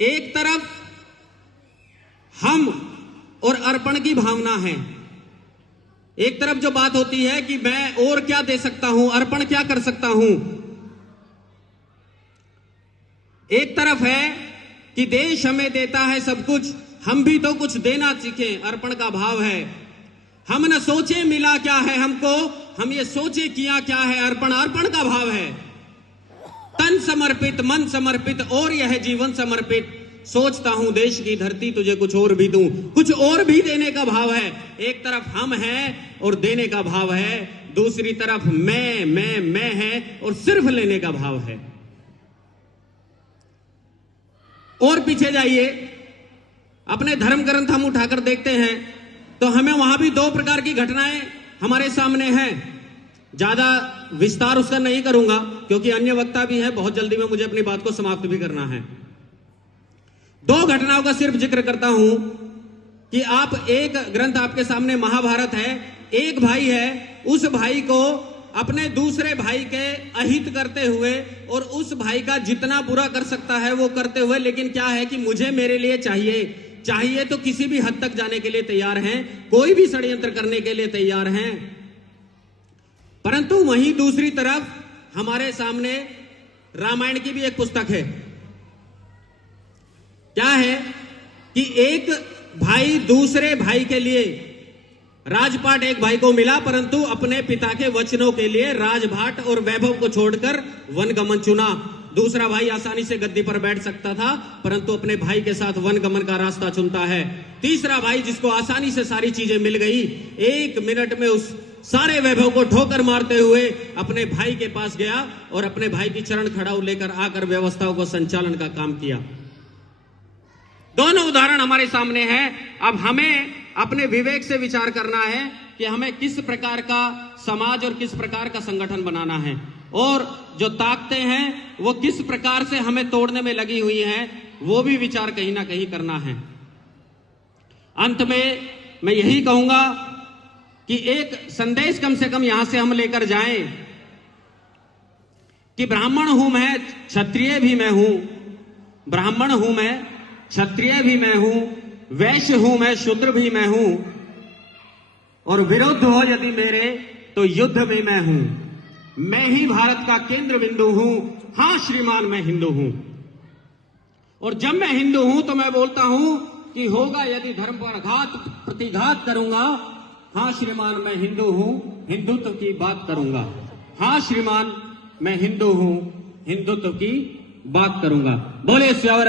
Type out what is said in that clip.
एक तरफ हम और अर्पण की भावना है। एक तरफ जो बात होती है कि मैं और क्या दे सकता हूं, अर्पण क्या कर सकता हूं। एक तरफ है कि देश हमें देता है सब कुछ, हम भी तो कुछ देना सीखें, अर्पण का भाव है। हम न सोचे मिला क्या है हमको, हम ये सोचे किया क्या है, अर्पण अर्पण का भाव है। तन समर्पित, मन समर्पित और यह जीवन समर्पित, सोचता हूं देश की धरती तुझे कुछ और भी दूं, कुछ और भी देने का भाव है। एक तरफ हम हैं और देने का भाव है, दूसरी तरफ मैं है और सिर्फ लेने का भाव है। और पीछे जाइए, अपने धर्म ग्रंथ हम उठाकर देखते हैं तो हमें वहां भी दो प्रकार की घटनाएं हमारे सामने हैं। ज्यादा विस्तार उसका नहीं करूंगा क्योंकि अन्य वक्ता भी है, बहुत जल्दी में मुझे अपनी बात को समाप्त भी करना है। दो घटनाओं का सिर्फ जिक्र करता हूं कि आप एक ग्रंथ आपके सामने महाभारत है। एक भाई है, उस भाई को अपने दूसरे भाई के अहित करते हुए और उस भाई का जितना बुरा कर सकता है वो करते हुए, लेकिन क्या है कि मुझे मेरे लिए चाहिए तो किसी भी हद तक जाने के लिए तैयार हैं, कोई भी षड्यंत्र करने के लिए तैयार हैं। परंतु वहीं दूसरी तरफ हमारे सामने रामायण की भी एक पुस्तक है। क्या है कि एक भाई दूसरे भाई के लिए, राजपाट एक भाई को मिला परंतु अपने पिता के वचनों के लिए राजभाट और वैभव को छोड़कर वनगमन चुना। दूसरा भाई आसानी से गद्दी पर बैठ सकता था परंतु अपने भाई के साथ वनगमन का रास्ता चुनता है। तीसरा भाई जिसको आसानी से सारी चीजें मिल गई, एक मिनट में उस सारे वैभव को ठोकर मारते हुए अपने भाई के पास गया और अपने भाई की चरण खड़ाऊ लेकर आकर व्यवस्थाओं को संचालन का काम किया। दोनों उदाहरण हमारे सामने हैं। अब हमें अपने विवेक से विचार करना है कि हमें किस प्रकार का समाज और किस प्रकार का संगठन बनाना है, और जो ताकतें हैं वो किस प्रकार से हमें तोड़ने में लगी हुई हैं, वो भी विचार कहीं ना कहीं करना है। अंत में मैं यही कहूंगा कि एक संदेश कम से कम यहां से हम लेकर जाएं कि ब्राह्मण हूं मैं, क्षत्रिय भी मैं हूं, ब्राह्मण हूं मैं, क्षत्रिय भी मैं हूं, वैश्य हूं मैं, शूद्र भी मैं हूं, और विरुद्ध हो यदि मेरे तो युद्ध में मैं हूं। मैं ही भारत का केंद्र बिंदु हूं, हां श्रीमान मैं हिंदू हूं। और जब मैं हिंदू हूं तो मैं बोलता हूं कि होगा यदि धर्म पर घात प्रतिघात करूंगा, हां श्रीमान मैं हिंदू हूं, हिंदुत्व की बात करूंगा। हां श्रीमान मैं हिंदू हूं, हिंदुत्व की बात करूंगा। बोले सियावर।